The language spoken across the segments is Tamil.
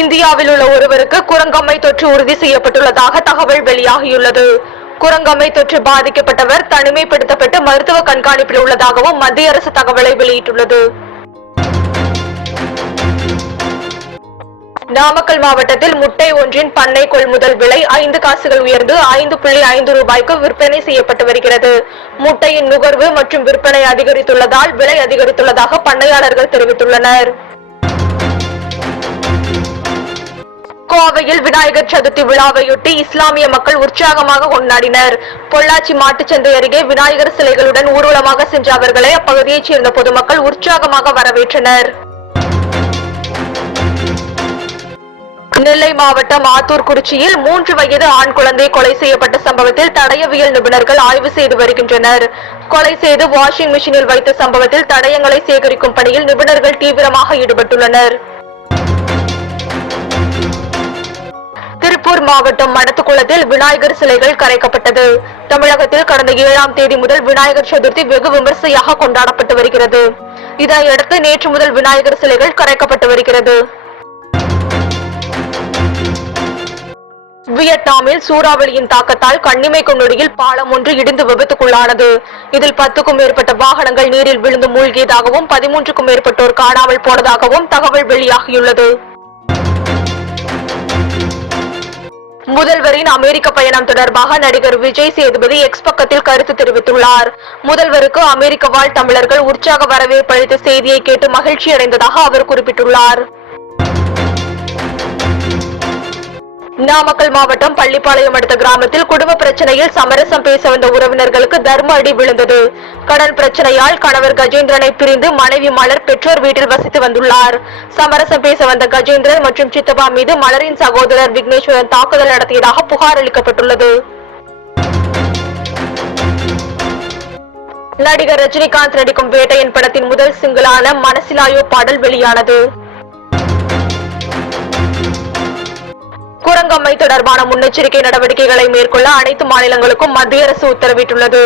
இந்தியாவில் உள்ள ஒருவருக்கு குரங்கம்மை தொற்று உறுதி செய்யப்பட்டுள்ளதாக தகவல் வெளியாகியுள்ளது. குரங்கம்மை தொற்று பாதிக்கப்பட்டவர் தனிமைப்படுத்தப்பட்டு மருத்துவ கண்காணிப்பில் உள்ளதாகவும் மத்திய அரசு தகவலை வெளியிட்டுள்ளது. நாமக்கல் மாவட்டத்தில் முட்டை ஒன்றின் பண்ணை கொள்முதல் விலை 5 காசுகள் உயர்ந்து 5.5 ரூபாய்க்கு விற்பனை செய்யப்பட்டு வருகிறது. முட்டையின் நுகர்வு மற்றும் விற்பனை அதிகரித்துள்ளதால் விலை அதிகரித்துள்ளதாக பண்ணையாளர்கள் தெரிவித்துள்ளனர். கோவையில் விநாயகர் சதுர்த்தி விழாவையொட்டி இஸ்லாமிய மக்கள் உற்சாகமாக கொண்டாடினர். பொள்ளாச்சி மாட்டுச்சந்தை அருகே விநாயகர் சிலைகளுடன் ஊர்வலமாக சென்ற அவர்களை அப்பகுதியைச் சேர்ந்த பொதுமக்கள் உற்சாகமாக வரவேற்றனர். நெல்லை மாவட்டம் ஆத்தூர்குறிச்சியில் 3 வயது ஆண் குழந்தை கொலை செய்யப்பட்ட சம்பவத்தில் தடயவியல் நிபுணர்கள் ஆய்வு செய்து வருகின்றனர். கொலை செய்து வாஷிங் மிஷினில் வைத்த சம்பவத்தில் தடயங்களை சேகரிக்கும் பணியில் நிபுணர்கள் தீவிரமாக ஈடுபட்டுள்ளனர். திருப்பூர் மாவட்டம் மடத்துக்குளத்தில் விநாயகர் சிலைகள் கரைக்கப்பட்டது. தமிழகத்தில் கடந்த 7ஆம் தேதி முதல் விநாயகர் சதுர்த்தி வெகு விமர்சையாக கொண்டாடப்பட்டு வருகிறது. இதையடுத்து நேற்று முதல் விநாயகர் சிலைகள் கரைக்கப்பட்டு வருகிறது. வியட்நாமில் சூறாவளியின் தாக்கத்தால் கன்னிமைக்கும் நொடியில் பாலம் ஒன்று இடிந்து விபத்துக்குள்ளானது. இதில் 10க்கும் மேற்பட்ட வாகனங்கள் நீரில் விழுந்து மூழ்கியதாகவும் 13க்கும் மேற்பட்டோர் காணாமல் போனதாகவும் தகவல் வெளியாகியுள்ளது. முதல்வரின் அமெரிக்க பயணம் தொடர்பாக நடிகர் விஜய் சேதுபதி எக்ஸ் பக்கத்தில் கருத்து தெரிவித்துள்ளார். முதல்வருக்கு அமெரிக்க வாழ் தமிழர்கள் உற்சாக வரவேற்பு அளித்த செய்தியை கேட்டு மகிழ்ச்சி அடைந்ததாக அவர் குறிப்பிட்டுள்ளார். நாமக்கல் மாவட்டம் பள்ளிப்பாளையம் அடுத்த கிராமத்தில் குடும்ப பிரச்சனையில் சமரசம் பேச வந்த உறவினர்களுக்கு தர்ம அடி விழுந்தது. கடன் பிரச்சனையால் கணவர் கஜேந்திரனை பிரிந்து மனைவி மலர் பெற்றோர் வீட்டில் வசித்து வந்துள்ளார். சமரசம் பேச வந்த கஜேந்திரன் மற்றும் சித்தப்பா மீது மலரின் சகோதரர் விக்னேஸ்வரன் தாக்குதல் நடத்தியதாக புகார் அளிக்கப்பட்டுள்ளது. நடிகர் ரஜினிகாந்த் நடிக்கும் வேட்டையன் படத்தின் முதல் சிங்கிளான மனசிலாயோ பாடல் வெளியானது. குரங்கம்மை தொடர்பான முன்னெச்சரிக்கை நடவடிக்கைகளை மேற்கொள்ள அனைத்து மாநிலங்களுக்கும் மத்திய அரசு உத்தரவிட்டுள்ளது.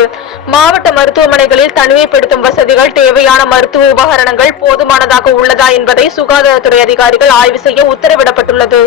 மாவட்ட மருத்துவமனைகளில் தனிமைப்படுத்தும் வசதிகள், தேவையான மருத்துவ உபகரணங்கள் போதுமானதாக உள்ளதா என்பதை சுகாதாரத்துறை அதிகாரிகள் ஆய்வு செய்ய உத்தரவிடப்பட்டுள்ளது.